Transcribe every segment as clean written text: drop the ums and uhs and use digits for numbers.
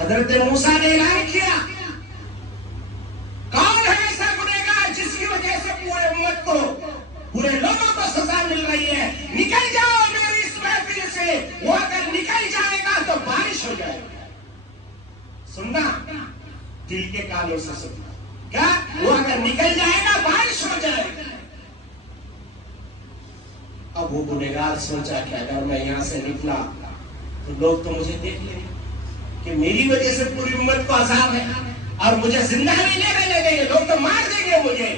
حضرت موسیٰ نے اعلان کیا کون ہے ایسا گنہگار جس کی وجہ سے پورے امت کو پورے لوگوں کو سزا مل رہی ہے؟ نکل جاؤ میری اس محفل سے، وہ اگر نکل جائے گا تو بارش ہو جائے گا۔ سننا دل کے کانوں سے سننا، کیا وہ اگر نکل جائے گا بارش ہو جائے گا۔ اب وہ گنہگار سوچا کہ اگر میں یہاں سے نکلا تو لوگ تو مجھے دیکھ لیں گے کہ میری وجہ سے پوری امت کو عذاب ہے، اور مجھے زندہ نہیں رہنے دیں گے، لوگ تو مار دیں گے مجھے۔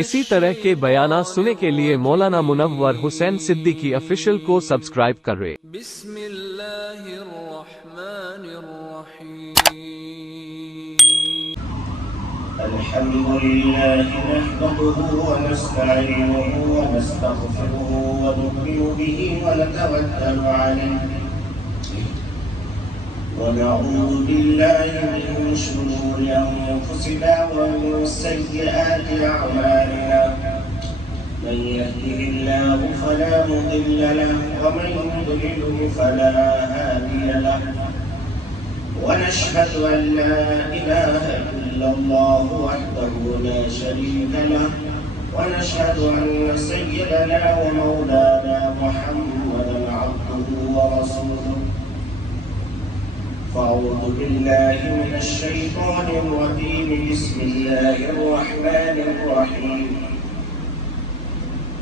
اسی طرح کے بیانات سننے کے لیے مولانا منور حسین صدیقی آفیشل کو سبسکرائب کریں۔ بسم اللہ الرحمن الرحیم۔ الحمد لله نحمده ونستعينه ونستغفره ونؤمن به ونتوكل عليه ونعوذ بالله من شرور أنفسنا ومن سيئات أعمالنا، من يهده الله فلا مضل له ومن يضلل فلا هادي له، ونشهد أن لا إله إلا الله وحده لا شريك له، ونشهد أن سيدنا ومولانا محمدا عبده ورسوله، فأعوذ بالله من الشيطان الرجيم، بسم الله الرحمن الرحيم،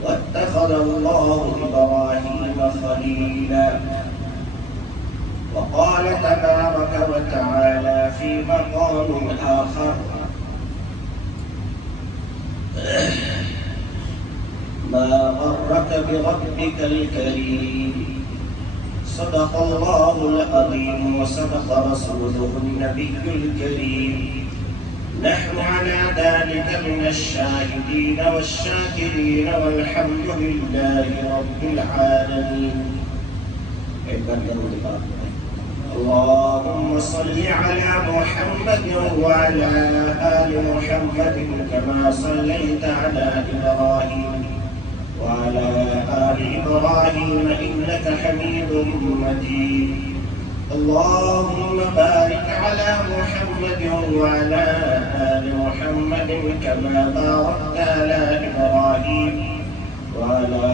واتخذ الله إبراهيم خليلا، وقال تبارك وتعالى في مقام آخر ما غرك بربك الكريم، صدق الله العظيم وصدق رسوله النبي الكريم، نحن على ذلك من الشاهدين والشاكرين والحمد لله رب العالمين۔ اللهم صل على محمد وعلى آل محمد كما صليت على إبراهيم وعلى آل إبراهيم إنك حميد مجيد، اللهم بارك على محمد وعلى آل محمد كما باركت على إبراهيم وعلى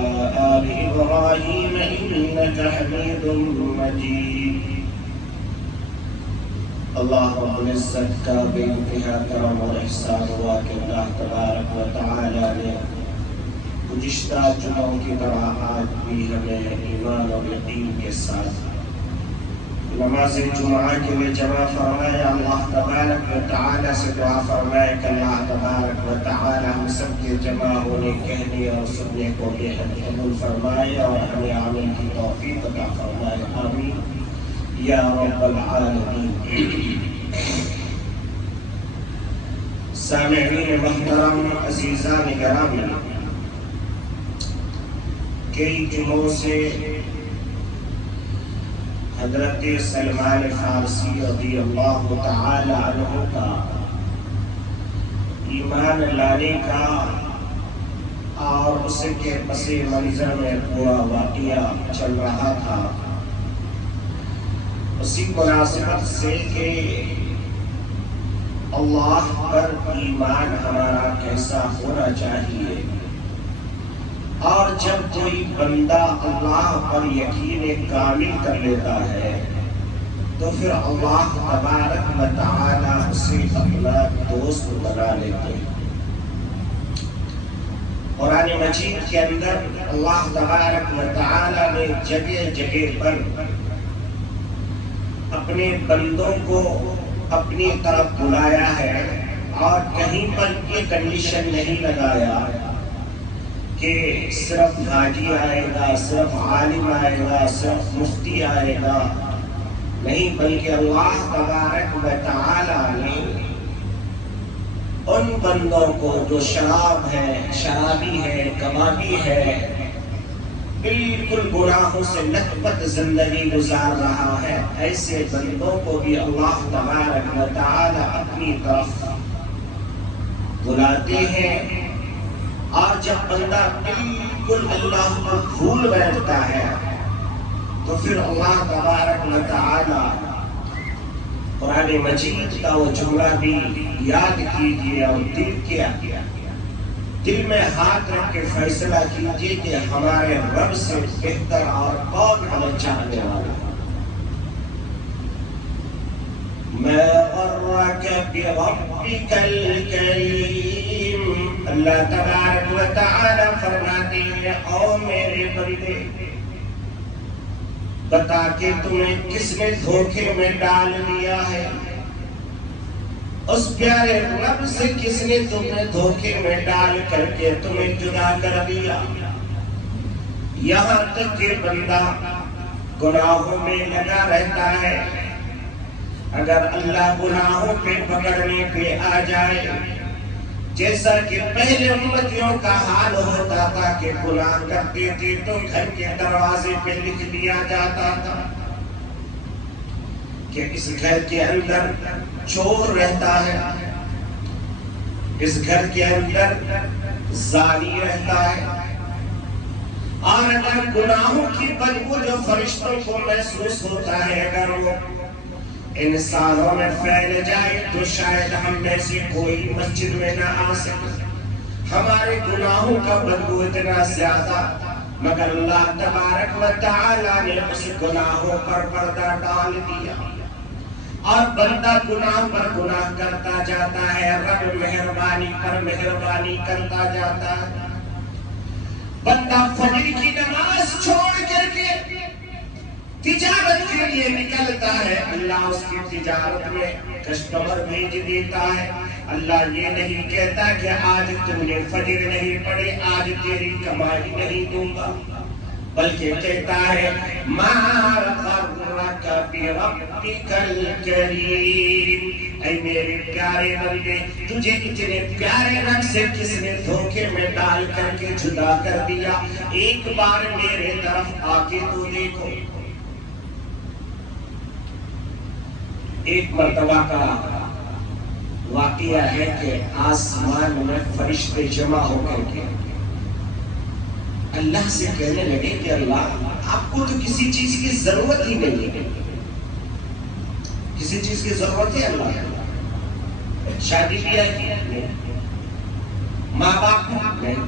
آل إبراهيم إنك حميد مجيد۔ اللہ رب العزت کا بے انتہا کرم اور احسان ہوا کہ اللہ تبارک و تعالی نے گزشتہ جمعوں کی طرح آج بھی ہمیں ایمان اور یقین کے ساتھ نماز جمعہ کے لیے جمع فرمایا۔ اللہ تبارک و تعالی سے دعا فرمائے کہ اللہ تبارک و تعالی ہم سب کے جمع ہونے، کہنے اور سننے کو بے حد قبول فرمائے اور ہمیں عمل کی توفیق عطا فرمائے، آمین یا رب العالمین۔ سامعین محترم، عزیزان گرامی، کئی جمعوں سے حضرت سلمان فارسی رضی اللہ تعالی عنہ کا ایمان لانے کا اور اس کے پس منظر میں پورا واقعہ چل رہا تھا، اسی مناسبت سے کہ اللہ پر ایمان ہمارا کیسا ہونا چاہیے، اور جب کوئی بندہ اللہ پر یقین کامل کر لیتا ہے تو پھر اللہ تبارک و تعالی اسے اپنا دوست بنا لیتے ہیں۔ قرآن مجید کے اندر اللہ تبارک و تعالی نے جگہ جگہ پر اپنے بندوں کو اپنی طرف بلایا ہے، اور کہیں پر یہ کنڈیشن نہیں لگایا کہ صرف حاجی آئے گا، صرف عالم آئے گا، صرف مفتی آئے گا، نہیں، بلکہ اللہ تبارک و تعالی نے ان بندوں کو جو شراب ہے، شرابی ہے، کبابی ہے، بالکل گناہوں سے لت پت زندگی گزار رہا ہے، ایسے بندوں کو بھی اللہ تبارک و تعالی اپنی طرف بلاتے ہیں، اور جب بندہ بالکل اللہ کو بھول بیٹھتا ہے تو پھر اللہ تبارک و تعالی قرآن مجید کا وہ جملہ بھی یاد کیجیے اور دل میں ہاتھ رکھ کے فیصلہ کیجیے کہ ہمارے رب سے بہتر اور کون ہمیں چاہنے والا ہے۔ ما غرك بربك الكريم، اللہ تبارک و تعالی فرماتے ہیں او میرے بندے بتا کہ تمہیں کس نے دھوکے میں ڈال دیا ہے، اس پیارے رب سے کس نے تمہیں دھوکے میں ڈال کر کے تمہیں جدا کر دیا۔ یہاں تک کہ بندہ گناہوں میں لگا رہتا ہے، اگر اللہ گناہوں پہ پکڑنے پہ آ جائے، جیسا کہ پہلے امتیوں کا حال ہوتا تھا کہ گناہ کرتے تھے تو گھر کے دروازے پہ لکھ دیا جاتا تھا کہ اس گھر کے اندر چور رہتا ہے، اس گھر کے اندر زانی رہتا ہے، اور اگر گناہوں کی بدبو جو فرشتوں کو محسوس ہوتا ہے اگر وہ انسانوں میں پھیل جائے تو شاید ہم میں سے کوئی مسجد میں نہ آ سکے، ہمارے گناہوں کا بدبو اتنا زیادہ، مگر اللہ تبارک و تعالی نے اس گناہوں پر پردہ ڈال دیا اور بندہ گناہ پر گناہ کرتا جاتا ہے، رب مہربانی پر مہربانی کرتا جاتا ہے۔ بندہ فجر کی نماز چھوڑ کر کے تجارت کے لیے نکلتا ہے، اللہ اس کی تجارت میں کسٹمر بھیج دیتا ہے۔ اللہ یہ نہیں کہتا کہ آج تم نے فجر نہیں پڑھی آج تیری کمائی نہیں دوں گا، بلکہ کہتا ہے ما غرک بربک الکریم، اے میرے پیارے بندے تجھے اتنے پیارے رب سے کس نے دھوکے میں ڈال کر کے جدا کر دیا، ایک بار میرے طرف آ کے تو دیکھو۔ ایک مرتبہ کا واقعہ ہے کہ آسمان میں فرشتے جمع ہو کر کے اللہ سے کہنے لگے کہ اللہ آپ کو تو کسی چیز کی ضرورت ہی نہیں ہے، کسی چیز کی ضرورت ہے اللہ؟ شادی بیاہ کی نہیں، ماں باپ نہیں،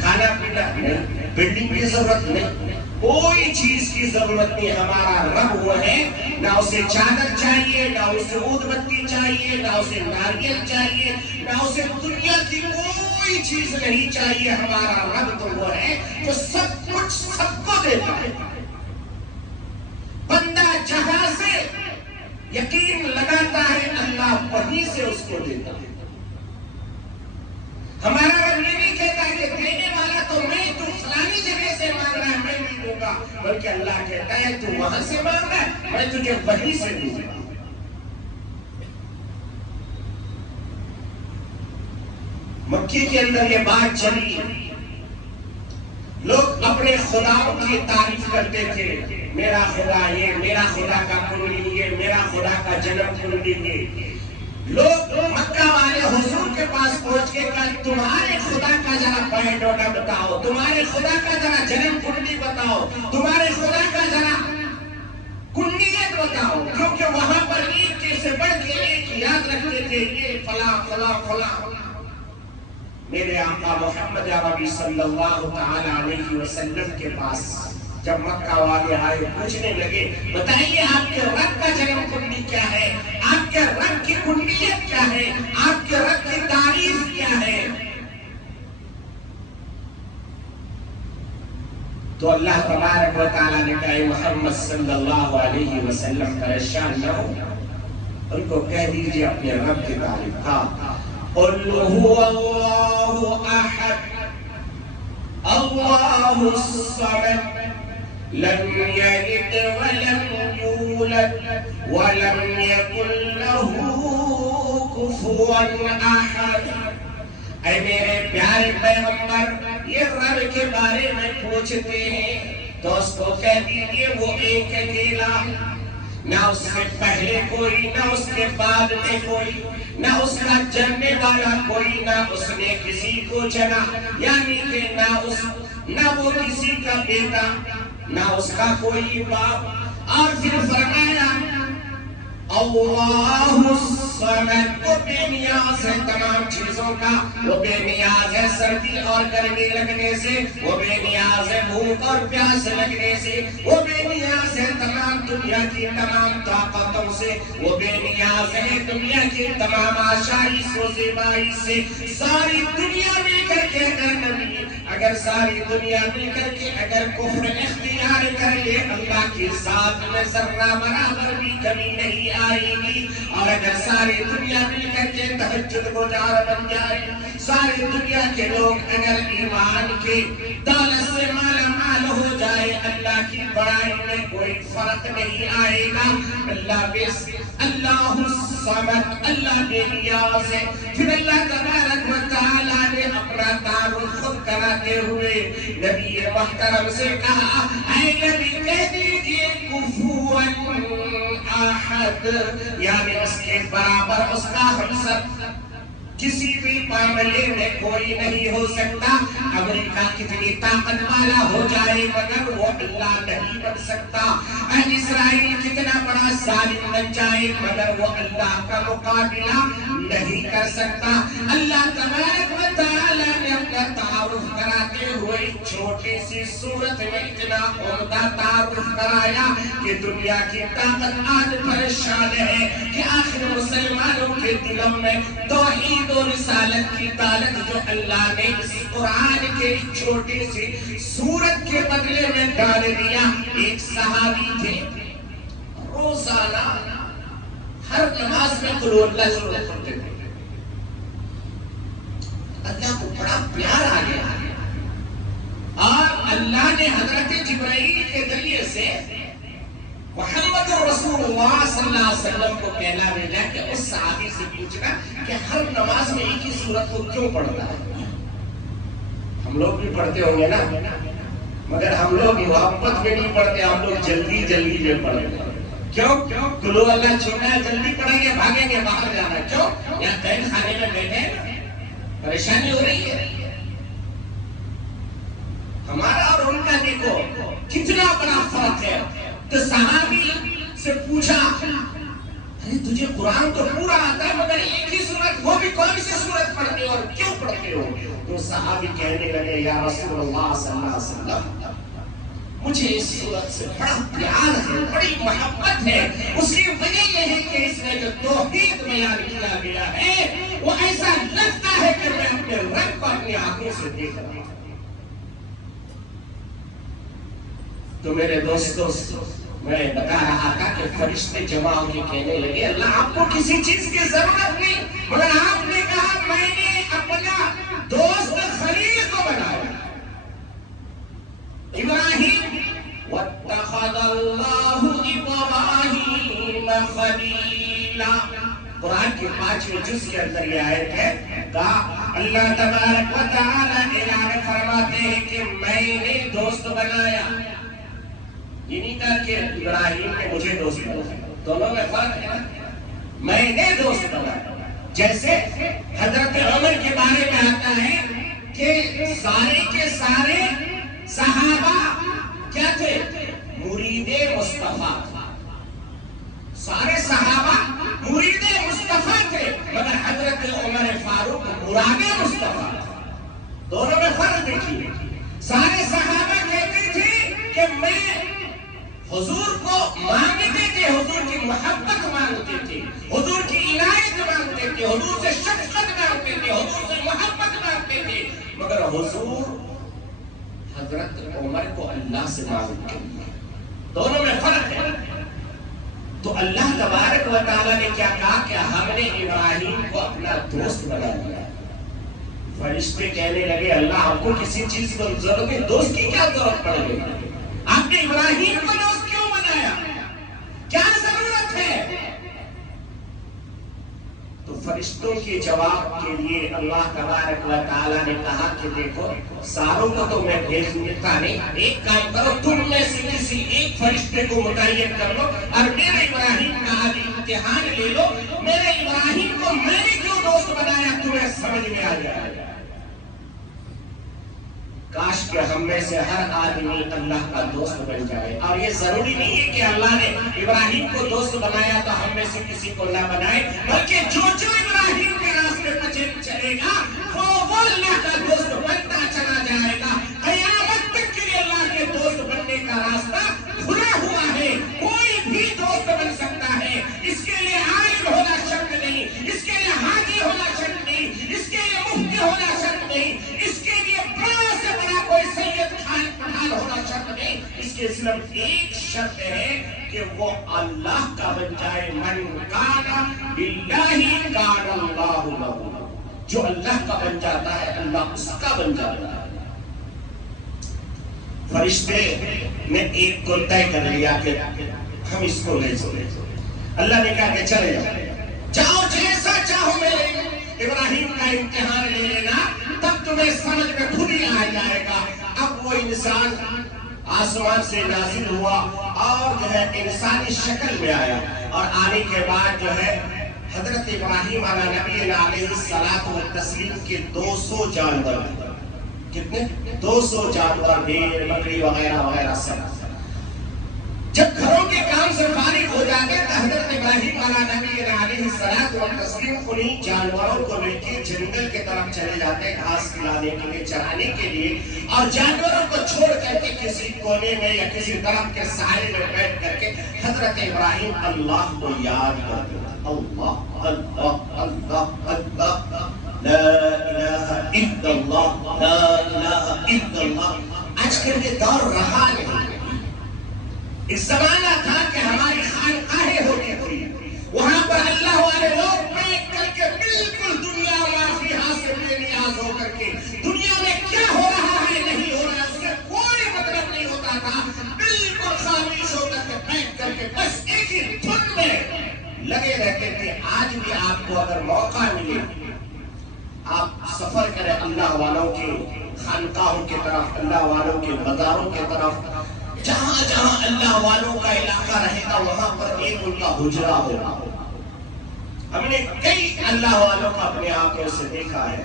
کھانا پینا نہیں، بلڈنگ کی ضرورت نہیں، کوئی چیز کی ضرورت نہیں۔ ہمارا رب وہ ہے، نہ اسے چادر چاہیے، نہ اسے اود بتی چاہیے، نہ اسے ناریل چاہیے، نہ اسے دنیا کی کوئی چیز نہیں چاہیے۔ ہمارا رب تو وہ ہے جو سب کچھ سب کو دیتا ہے۔ بندہ جہاں سے یقین لگاتا ہے اللہ وہیں سے اس کو دیتا ہے۔ ہمارا رب یہ نہیں کہتا کہ دینے والا تو میں، تو فلانی جگہ سے مانگ رہا ہے میں نہیں دوں گا، بلکہ اللہ کہتا ہے تو وہاں سے مانگ رہا ہے میں تجھے وہیں سے دوں گا۔ مکے کے اندر یہ بات چلی، لوگ اپنے خداؤں کی تعریف کرتے تھے، میرا خدا یہ، میرا خدا کا کنڈلی یہ، میرا خدا کا جنم کنڈلی یہ۔ لوگ مکہ والے حضور کے پاس پہنچ کے کہا تمہارے خدا کا ذرا بایوڈاٹا بتاؤ، تمہارے خدا کا ذرا جنم کنڈلی بتاؤ، تمہارے خدا کا ذرا کنڈلیت بتاؤ، کیونکہ وہاں پر ایک کے سے بڑھ کے ایک یاد رکھتے تھے یہ فلاں فلاں فلاں۔ میرے آقا محمد عربی صلی اللہ تعالی علیہ وسلم کے پاس جب مکہ والے آئے پوچھنے لگے بتائیے آپ کے رب کا جنم کنڈلی کیا ہے، آپ کے رب کی کنڈلیت کیا ہے، آپ کے رب کی تعریف کیا ہے؟ تو اللہ تبارک و تعالیٰ نے کہا محمد صلی اللہ علیہ وسلم پریشان نہ ہو، ان کو کہہ دیجئے اپنے رب کی تعریف کا قل هو اللہ احد اللہ الصمد لم يلد ولم يولد ولم يكن له كفوا احد۔ اے میرے پیارے پیغمبر یہ رب کے بارے میں پوچھتے ہیں تو اس کو کہہ دیجئے وہ ایک اکیلا، نہ اس سے پہلے کوئی، نہ اس کے بعد میں کوئی، نہ اس کا جننے والا کوئی، نہ اس نے کسی کو چنا، یعنی کہ نہ وہ کسی کا بیٹا، نہ اس کا کوئی باپ۔ اور پھر فرمایا اللہ الصمد، وہ بے نیاز ہے تمام چیزوں کا، وہ بے نیاز ہے سردی اور گرمی لگنے سے، وہ بے نیاز ہے بھوک اور پیاس لگنے سے، وہ بے نیاز ہے تمام دنیا کی تمام طاقتوں سے، وہ بے نیاز ہے دنیا کی تمام آشائش و زیبائی سے۔ ساری دنیا مل کر کے اگر ساری دنیا مل کر کے اگر کفر اختیار کر لے، اللہ کی ذات میں ذرہ برابر بھی کمی نہیں آئے گی۔ اور اگر ساری دنیا مل کر کے تہجد گزار بن جائے، ساری دنیا کے لوگ اگر ایمان کے دولت سے مالا مال ہو جائے، اللہ کی بڑائی میں کوئی فرق نہیں آئے گا۔ اللہ الصمد، اللہ بے نیاز ہے۔ پھر اللہ تبارک و تعالیٰ نے اپنا تعارف خود کراتے ہوئے نبی محترم سے کہا، اے نبی کہہ دیجئے کفوا احد، یعنی اس کے برابر اس کا ہم سب کسی بھی معاملے میں کوئی نہیں ہو سکتا۔ امریکہ کتنی طاقت والا ہو جائے مگر وہ اللہ نہیں بن سکتا۔ اسرائیل کتنا بڑا ظالم بن جائے مگر وہ اللہ کا مقابلہ نہیں کر سکتا۔ اللہ تبارک و تعالی نے اپنا تعارف کراتے ہوئے چھوٹی سی صورت میں اتنا عمدہ تعارف کرایا کہ دنیا کی طاقت آج پریشان ہے کہ آخر مسلمانوں کے دلوں میں توحید و رسالت کی طاقت جو اللہ نے اس قرآن کے چھوٹی سی سورت کے بدلے میں ڈال دیا۔ ایک صحابی تھے، روزانہ ہر نماز میں قل اللہ ضرور پڑھتے تھے۔ اللہ کو بڑا پیار آ گیا اور اللہ نے حضرت جبرائیل کے ذریعے سے محمد رسول اللہ صلی اللہ علیہ وسلم کو کہلا بھیجا کہ اس صحابی سے پوچھنا کہ ہر نماز میں ایک ہی سورت کو کیوں پڑھتا ہے؟ ہم لوگ بھی پڑھتے ہوں گے نا، مگر ہم لوگ محبت میں نہیں پڑھتے، ہم لوگ جلدی جلدی میں پڑھتے ہیں۔ کیوں؟ کلو اللہ چھوٹا ہے، جلدی پڑھیں گے، بھاگیں گے باہر جانا۔ کیوں؟ یا قید خانے میں بیٹھے پریشانی ہو رہی ہے۔ ہمارا اور ان کا دیکھو کتنا بڑا فرق ہے۔ تو صحابی سے پوچھا، ارے تجھے قرآن تو پورا آتا ہے مگر ایک ہی سورت، وہ بھی کون سی سورت پڑھتے ہو اور کیوں پڑھتے ہو؟ تو صحابی کہنے لگے، یا رسول اللہ صلی اللہ علیہ وسلم، مجھے اس سورت سے بڑا پیار ہے، بڑی محبت ہے۔ اس کی وجہ یہ ہے کہ اس میں جو توحید بیان کیا گیا ہے وہ ایسا لگتا ہے کہ میں اپنے رب کو اپنی آنکھوں سے دیکھ رہا ہوں۔ تو میرے دوستوں میں بتا رہا تھا کہ فرشتے جمع ہو کے کہنے لگے، اللہ آپ کو کسی چیز کی ضرورت نہیں، مگر آپ نے کہا میں نے اپنا دوست خلیل کو بنایا۔ ابراہیم، وَاتَّخَذَ اللَّهُ إِبْرَاهِيمَ خَلِيلًا، قرآن کے 5ویں جز کے اندر یہ آیت ہے، کہا اللہ تبارک و تعالی اعلان فرماتے ہیں کہ میں نے دوست بنایا۔ یہ نہیں کہا کہ ابراہیم نے مجھے دوست بنایا، دونوں میں فرق ہے نا۔ میں نے دوست بنایا، جیسے حضرت عمر کے بارے میں آتا ہے کہ سارے کے سارے صحابہ کیا تھے؟ مرید مصطفیٰ۔ سارے صحابہ مرید مصطفیٰ تھے مگر حضرت عمر فاروق مراد مصطفیٰ۔ دونوں میں فرق دیکھیے۔ سارے صحابہ کہتے تھے کہ میں حضور کو مانگتے تھے، حضور کی محبت مانگتے تھے، حضور کی عنایت مانگتے تھے، حضور سے شفقت مانگتے تھے، حضور سے محبت مانگتے تھے، مگر حضور حضرت عمر کو اللہ سے مانگتے تھے۔ دونوں میں فرق ہے۔ تو اللہ تبارک و تعالیٰ نے کیا کہا کہ ہم نے ابراہیم کو اپنا دوست بنا دیا۔ فرشتے کہنے لگے، اللہ آپ کو کسی چیز کی ضرورت ہے، دوست کی کیا ضرورت پڑ گئی؟ آپ نے ابراہیم کو دوست کیوں بنایا؟ کیا ضرورت ہے؟ تو فرشتوں کے جواب کے لیے اللہ تبارک و تعالیٰ نے کہا کہ دیکھو ساروں کو تو میں بھیج دیتا نہیں، ایک کام کرو، تم میں سے کسی ایک فرشتے کو متعین کر لو اور میرے ابراہیم کا آج امتحان لے لو۔ میرے ابراہیم کو میں نے کیوں دوست بنایا تمہیں سمجھ میں آ جائے۔ کاش کہ ہم میں سے ہر آدمی اللہ کا دوست بن جائے. اور یہ ضروری نہیں ہے کہ اللہ نے ابراہیم کو دوست بنایا تو ہم میں سے کسی کو نہ بنائے، بلکہ جو ابراہیم کے راستے پر چلے گا وہ اللہ کا دوست بنتا چلا جائے گا. قیامت تک کے لیے اللہ کے دوست بننے کا راستہ کھلا ہوا ہے. کوئی بھی دوست بن سکتا ہے. اس کے لیے عالم ہونا شرط نہیں، اس کے لیے حاجی ہونا شرط نہیں، اس کے لیے مفتی ہونا شرط نہیں، اس کے لیے بڑا سے بڑا کوئی سید خان پٹھان ہونا شرط نہیں. اس کے صرف ایک شرط ہے کہ وہ اللہ کا بن جائے. من کان باللہ کان اللہ لہ. جو اللہ کا بن جاتا ہے اللہ اس کا بن جاتا ہے. فرشتے نے ایک کو طے کر لیا کہ ہم اس کو لے چلے. اللہ نے کہا کہ چلے جاؤ جیسا چاہو میرے ابراہیم کا امتحان لے لینا، تب تمہیں سمجھ میں خود ہی آ جائے گا. اب وہ انسان آسمان سے نازل ہوا اور جو ہے انسانی شکل میں آیا، اور آنے کے بعد جو ہے حضرت ابراہیم علیہ نبی علیہ الصلوۃ والتسلیم کے 200 جانور، کتنے 200 جانور، بھیڑ بکری وغیرہ وغیرہ سب. جب گھروں کے کام سے فارغ ہو جاتے تو حضرت ابراہیم علیہ نبی علیہ الصلوۃ والتسلیم انہیں جانوروں کو لے کے جنگل کے طرف چلے جاتے گھاس کھلانے کے لیے، چرانے کے لیے. اور جانوروں کو چھوڑ کر کے کسی کونے میں یا کسی درخت کے سائے میں بیٹھ کر کے حضرت ابراہیم اللہ کو یاد کرتے. اللہ اللہ اللہ اللہ، لا الہ الا اللہ، لا الہ الا اللہ. آج کل یہ دور رہا نہیں. ایک زمانہ تھا کہ ہماری خانقاہیں ہوتی تھی، وہاں پر اللہ والے لوگ بیٹھ کر کے بالکل دنیا مافیہا سے بے نیاز ہو کر کے دنیا میں کیا ہو رہا ہے نہیں ہو رہا ہے اس سے کوئی مطلب نہیں ہوتا تھا. بالکل خاموش ہو کر کے بیٹھ کر کے بس ایک ہی دھن میں لگے رہتے تھے. آج بھی آپ کو اگر موقع ملے آپ سفر کریں اللہ والوں کے خانقاہوں کی طرف، اللہ والوں کے مزاروں کی طرف. جہاں جہاں اللہ والوں کا علاقہ رہے گا وہاں پر ایک ان کا حجرہ ہوگا. ہم نے کئی اللہ والوں کا اپنے آنکھوں سے دیکھا ہے.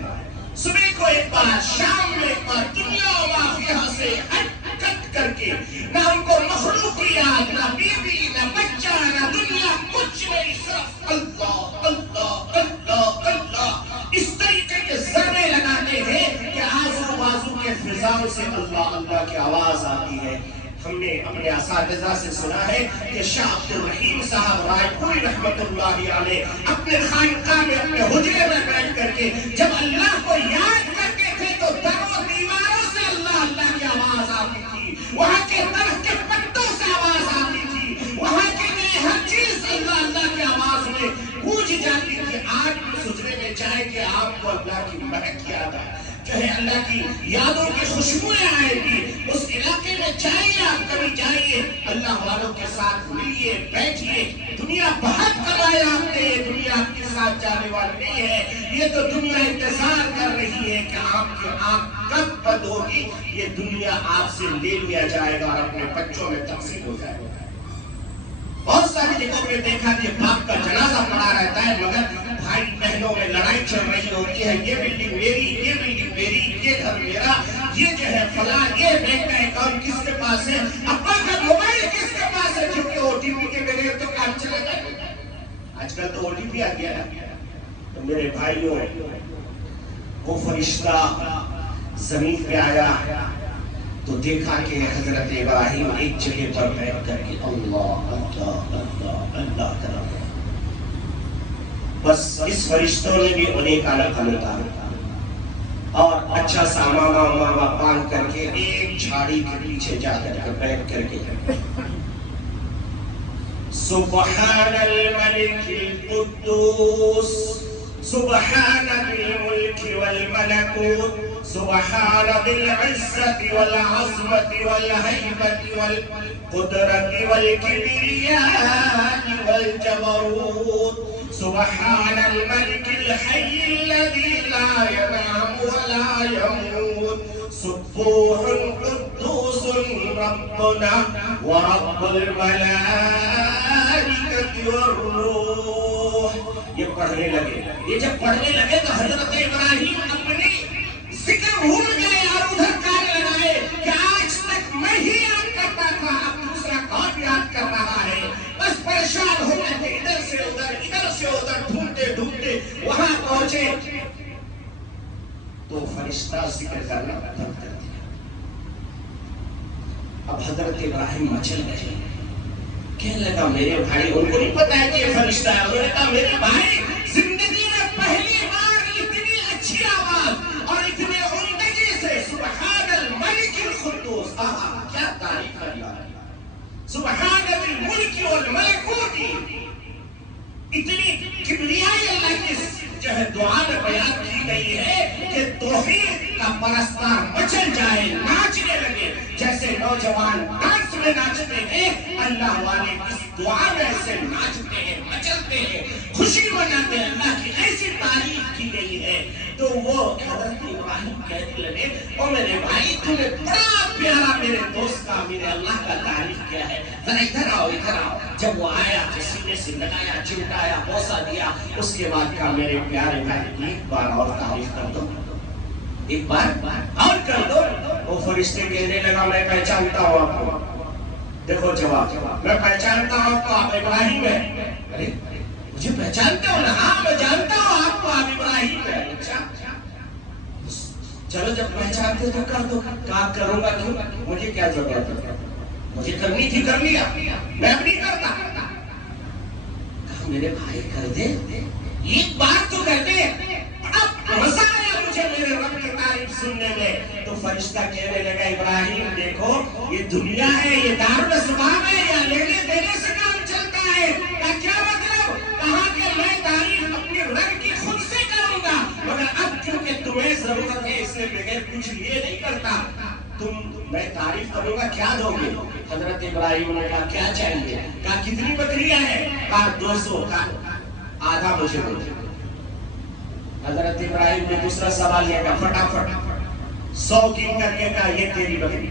صبح کو ایک بار، شام میں ایک بار، دنیا و مافیہا سے ہٹ کر کے، نہ ان کو مخلوقیات، نہ بیوی، نہ بچہ، نہ دنیا، کچھ نہیں، صرف اللہ اللہ اللہ اللہ. اس طریقے کے ضربے لگاتے ہیں کہ آزو بازو کے فضاؤں سے اللہ اللہ کی آواز آتی ہے. ہم نے اپنے اساتذہ سے سنا ہے کہ شاہ عبد الرحیم صاحب رائے پوری رحمت اللہ علیہ اپنے خانقاہ میں اپنے حجرے میں بیٹھ کر کے جب اللہ کو یاد کرتے تھے تو در و دیواروں سے اللہ اللہ کی آواز آتی تھی، وہاں کے درخت کے پتوں سے آواز آتی تھی، وہاں کے لیے ہر چیز اللہ اللہ کی آواز میں گونج جاتی تھی. آج بھی سجرے میں جائیں کہ آپ کو اللہ کی مہک یاد آئے، چاہے اللہ کی یادوں کی خوشبوئیں آئیں گی. اس علاقے میں جائیے، آپ کبھی جائیے، اللہ والوں کے ساتھ ملیے، بیٹھیے. دنیا بہت کمایا آپ نے، یہ دنیا آپ کے ساتھ جانے والی نہیں ہے. یہ تو دنیا انتظار کر رہی ہے کہ آپ کی آنکھ کب بند ہوگی، یہ دنیا آپ سے لے لیا جائے گا اور اپنے بچوں میں تقسیم ہو جائے گا. بہت ساری جگہوں میں دیکھا کہ باپ کا جنازہ پڑا رہتا ہے مگر بھائی بہنوں میں لڑائی چل رہی ہوتی ہے. یہ بلڈنگ میری، یہ بلڈنگ میری، یہ گھر میرا، یہ جو ہے فلاں، یہ بینک کا اکاؤنٹ کس کے پاس ہے، ابا کا موبائل کس کے پاس ہے، کیونکہ او ٹی پی کے بغیر تو کام چلے گا. آج کل تو او ٹی پی آ گیا نا. تو میرے بھائیوں، وہ فرشتہ زمین پہ آیا تو دیکھا کہ حضرت ابراہیم ایک جگہ پر بیٹھ کر کے اللہ اللہ اللہ اللہ کرا. بس اس فرشتوں نے بھی انہیں کا لقب اتارا اور اچھا سا ماما باندھ کر کے ایک جھاڑی کے پیچھے جا کر کے بیٹھ کر کے سبحان الملک القدوس سبحان ذی الملک والملکوت سبحان ذی العزت والعظمت والہیبت والقدرت والکبریاء والجبروت سبحان الملك الحي الذي لا ينام ولا يموت سبوح قدوس ربنا ورب الملائكة والروح. یہ پڑھنے لگے. یہ جب پڑھنے لگے تو حضرت ابراہیم اپنی ذکر بھول گئے اور ادھر کان سے ادھر ڈھونڈتے ڈھونڈتے وہاں پہنچے تو فرشتہ ذکر کرنا بند کر دیا. اب حضرت ابراہیم مچل گئے. کہنے لگا میرے بھائی، ان کو نہیں پتا ہے کہ یہ فرشتہ ہے. انہوں نے کہا میرے بھائی، زندگی میں پہلی بار اتنی اچھی آواز اور اتنے عمدگی سے سبحان الملک القدوس، کیا تعریف ہے اللہ کی، سبحان الملک والملکوت، اتنی کبریائی اللہ کی جو ہے دعا میں بیان کی گئی ہے کہ توحید کا پرستار مچل جائے، ناچنے لگے جیسے نوجوان ڈانس میں ناچتے ہیں. اللہ والے اس دعا میں ایسے ناچتے ہیں، مچلتے ہیں، خوشی مناتے ہیں. اللہ کی ایسی تعریف کی گئی ہے. تو وہ حضرت ابراہیم کہنے لگے، او میرے بھائی، تم نے بڑا پیارا میرے دوست کا، میرے اللہ کا تعریف کیا ہے، ذرا ادھر آؤ ادھر آؤ. جب وہ آیا تو سینے سے لگایا، چمٹایا، بوسہ دیا. اس کے بعد کہا میرے پیارے بھائی، ایک بار اور تعریف کر دو، ایک بار اور کر دو. وہ فرشتے کہنے لگا میں پہچانتا ہوں آپ کو. دیکھو جواب، میں پہچانتا ہوں آپ کو، آپ ابراہیم ہیں. ارے مجھے پہچانتے ہو نا؟ ہاں میں جانتا ہوں آپ کو، آپ ابراہیم ہیں. اچھا چلو جب پہچانتے تو کر دو. کہا کروں گا کیوں، مجھے کیا ضرورت ہے، مجھے کرنی تھی کر لیا، میں اب نہیں کرتا. کہا میرے بھائی کر دے، ایک بات تو کر دے. اب مزہ آیا مجھے میرے رب کی تعریف سننے میں. تو فرشتہ کہنے لگا ابراہیم دیکھو، یہ دنیا ہے، یہ دارالاسباب ہے، یا لینے دینے سے کام چلتا ہے. کیا مطلب؟ کہا کہ میں تعریف اپنے رب کی خود سے کروں گا، مگر اب کیونکہ تمہیں ضرورت ہے اس لیے بغیر کچھ لیے نہیں کرتا. میں تعریف کروں گا، کیا دو گے؟ حضرت ابراہیم نے کہا کیا چاہیے؟ کہا کتنی بکریاں ہیں؟ کہا 200. کہا آدھا مجھے دو. حضرت ابراہیم نے دوسرا سوال لیا، کہا فٹافٹ 100 گن کر کے. کہا یہ تیری بکری،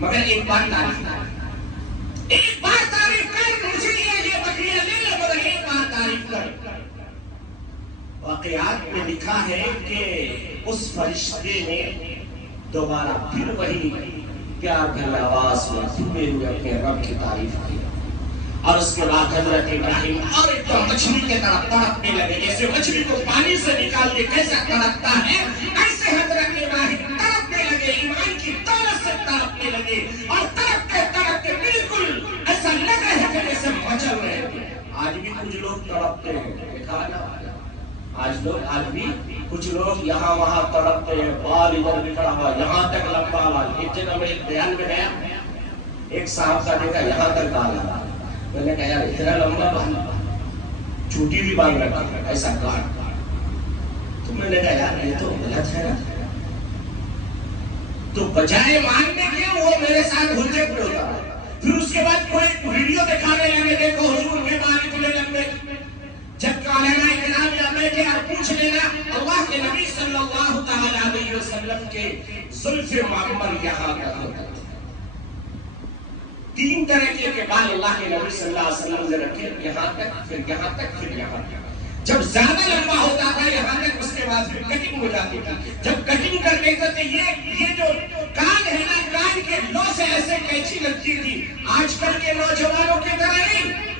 مگر ایک بار تعریف کر، ایک بار تعریف کر، مجھے یہ بکریاں لے لے مگر ایک بار تعریف کر. واقعات میں لکھا ہے کہ اس فرشتے نے دوبارہ پھر وہی پیار بھری آواز میں ڈوبے ہوئے اپنے رب کی تعریف کی. اور اس کے بعد حضرت ابراہیم اور ایک تو مچھلی کے طرف تڑپنے لگے. جیسے مچھلی کو پانی سے نکال کے کیسا تڑپتا ہے، ایسے حضرت ابراہیم تڑپنے لگے، ایمان کی دولت سے تڑپنے لگے. اور تڑپتے تڑپتے بالکل ایسا لگ رہا ہے کہ جیسے مچل رہے ہیں. آج بھی کچھ لوگ تڑپتے ہیں، دیکھا نا، آج بھی کچھ لوگ یہاں وہاں تڑپتے ہیں. بال ادھر بکھرا ہوا، یہاں تک لمبا بال. ایک جگہ میں ایک بیان میں گیا، ایک صاحب کا دیکھا یہاں تک بال ہے. میں نے کہا یار اتنا لمبا بال، چوٹی بھی باندھ رکھا ایسا کاٹ. تو میں نے کہا یار یہ تو غلط ہے نا. تو بجائے ماننے کے وہ میرے ساتھ گھلتے پھرتا. پھر اس کے بعد کوئی ویڈیو دکھانے لگے، دیکھو حضور کے بال اتنے لمبے. جب علماء کرام یا بیٹھے اور پوچھ لینا اللہ کے نبی صلی اللہ تعالی علیہ وسلم کے زلف معمر یہاں تک ہوتا تھا. 3 طرح کے بال اللہ کے نبی صلی اللہ علیہ وسلم نے رکھے، یہاں تک، پھر یہاں تک، پھر یہاں تک. جب زیادہ لمبا ہوتا تھا یہاں تک، اس کے بعد پھر کٹنگ ہو جاتی تھی. جب کٹنگ کر لیتے تھے یہ جو کان ہے نا، کان کے لو سے ایسے کینچی لگتی تھی. آج کل کے نوجوانوں کی طرح نہیں،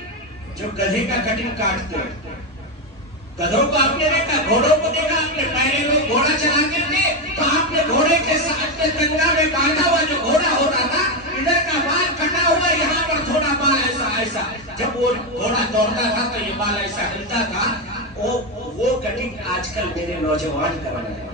جو گدھے کا کٹنگ کاٹتے ہیں. گدھوں کو آپ نے دیکھا، گھوڑوں کو دیکھا آپ نے. پہلے لوگ گھوڑا چلاتے تھے تو آپ نے گھوڑے کے ساتھ میں کنگا میں باندھا ہوا جو گھوڑا ہوتا تھا، ادھر کا بال کٹا ہوا، یہاں پر تھوڑا بال ایسا ایسا. جب وہ گھوڑا دوڑتا تھا تو یہ بال ایسا ہلتا تھا. وہ کٹنگ آج کل میرے نوجوان کر رہے ہیں.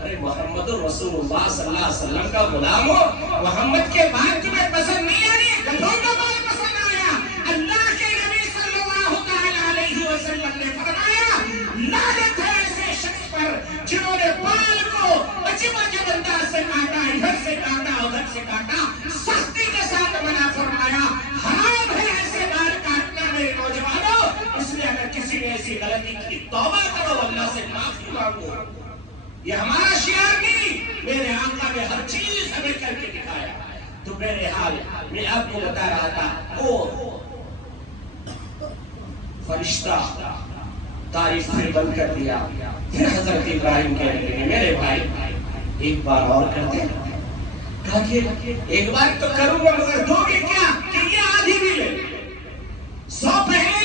ارے محمد رسول اللہ صلی اللہ علیہ وسلم کا غلام ہو، محمد کے بال تمہیں پسند نہیں آ رہی، گدھوں کا بال پسند آیا. اللہ کے نبی صلی اللہ تعالی علیہ وسلم نے فرمایا لعنت ہے ایسے شخص پر جنہوں نے بال کو عجیب عجیب انداز سے کاٹا، ادھر سے کاٹا، ادھر سے کاٹا، سختی کے ساتھ منع فرمایا. حرام ہے ایسے بال کاٹنا میرے نوجوانوں. اس لیے اگر کسی نے ایسی غلطی کی توبہ کرو، اللہ سے معافی مانگو. یہ ہمارا شعار نہیں، میرے آقا نے ہر چیز ہمیں کر کے دکھایا. تو میرے حال میں آپ کو بتا رہا تھا، وہ فرشتہ تعریف پھر بند کر دیا. پھر حضرت ابراہیم کہنے لگے میرے بھائی ایک بار اور کر دے. کہا کہ ایک بار تو کروں گا مگر دو گے کیا؟ کہ یہ آدھی بھی لے. 100 پہلے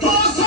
200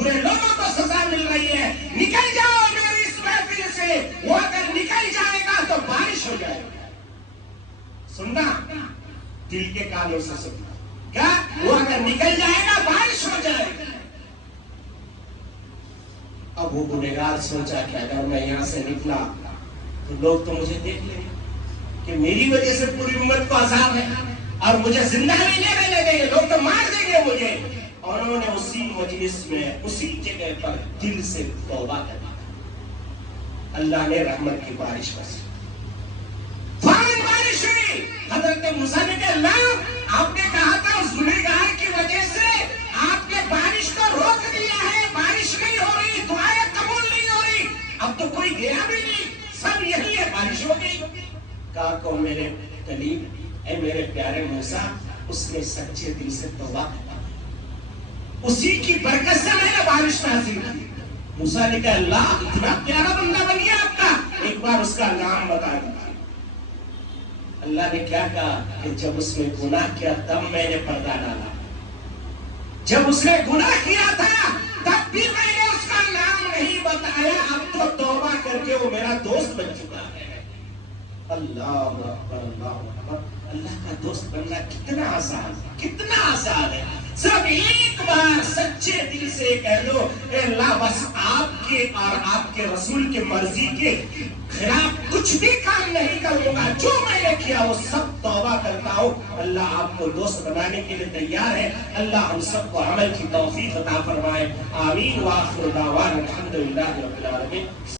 برے لوگوں کو سزا مل رہی ہے، نکل جاؤ میری اس محفل سے، وہ اگر نکل جائے گا تو بارش ہو جائے گا۔ سننا، دل کے کانوں سے سننا، کیا وہ اگر نکل جائے گا بارش ہو جائے گا۔ اب وہ گنہگار سوچا کہ اگر میں یہاں سے نکلا تو لوگ تو مجھے دیکھ لیں گے کہ میری وجہ سے پوری امت کو عذاب ہے اور مجھے زندہ نہیں رہنے دیں گے، لوگ تو مار دیں گے مجھے۔ اور انہوں نے اسی مجلس میں اسی جگہ پر دل سے توبہ کر دی، اللہ نے رحمت کی بارش برسی، فوراً بارش ہوئی۔ حضرت موسیٰ نے کہا اللہ آپ نے کہا تھا اس گنہگار کی وجہ سے آپ نے بارش کو روک دیا ہے، بارش نہیں ہو رہی، دعائیں قبول نہیں ہو رہی، اب تو کوئی گیا بھی نہیں، سب یہی ہے، بارش ہو گئی۔ کہا کہ میرے کلیم، اے میرے پیارے موسیٰ، اس نے سچے دل سے توبہ کی، اسی کی برکت سے میں نے بارش نازل کی۔ موسیٰ نے کہا اللہ اتنا پیارا بندہ بن گیا آپ کا، ایک بار اس کا نام بتا دیجیے۔ اللہ نے کیا کہا کہ جب اس نے گناہ کیا تب میں نے پردہ ڈالا، جب اس نے گناہ کیا تھا تب بھی میں نے اس کا نام نہیں بتایا، اب تو توبہ کر کے وہ میرا دوست بن چکا ہے۔ اللہ اکبر، اللہ اکبر، اللہ کا دوست بننا کتنا آسان، کتنا آسان ہے۔ صرف ایک بار سچے دل سے کہہ لو اے اللہ بس آپ کے اور آپ کے رسول کے مرضی کے خلاف کچھ بھی کام نہیں کروں گا، جو میں نے کیا وہ سب توبہ کرتا ہوں۔ اللہ آپ کو دوست بنانے کے لیے تیار ہے۔ اللہ ہم سب کو عمل کی توفیق عطا فرمائے، آمین۔ وآخر دعوانا الحمدللہ رب العالمین۔